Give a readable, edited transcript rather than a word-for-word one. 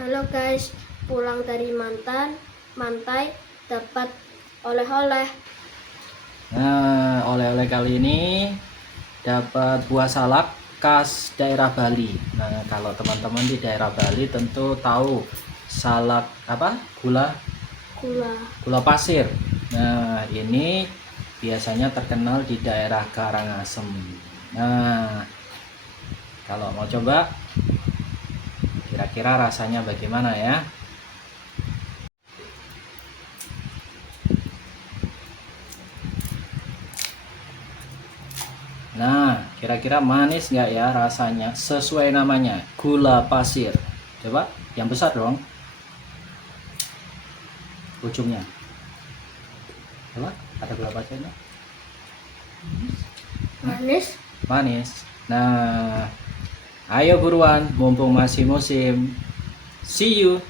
Halo guys, pulang dari Mantai dapat oleh-oleh. Nah, oleh-oleh kali ini dapat buah salak khas daerah Bali. Nah, kalau teman-teman di daerah Bali tentu tahu salak apa? Gula pasir. Nah, ini biasanya terkenal di daerah Karangasem. Nah, kalau mau coba kira-kira rasanya bagaimana ya? Nah, kira-kira manis nggak ya rasanya? Sesuai namanya, gula pasir. Coba, yang besar dong. Ujungnya. Coba, ada gula pasirnya. Manis. Manis. Nah, ayo buruan, mumpung masih musim. See you.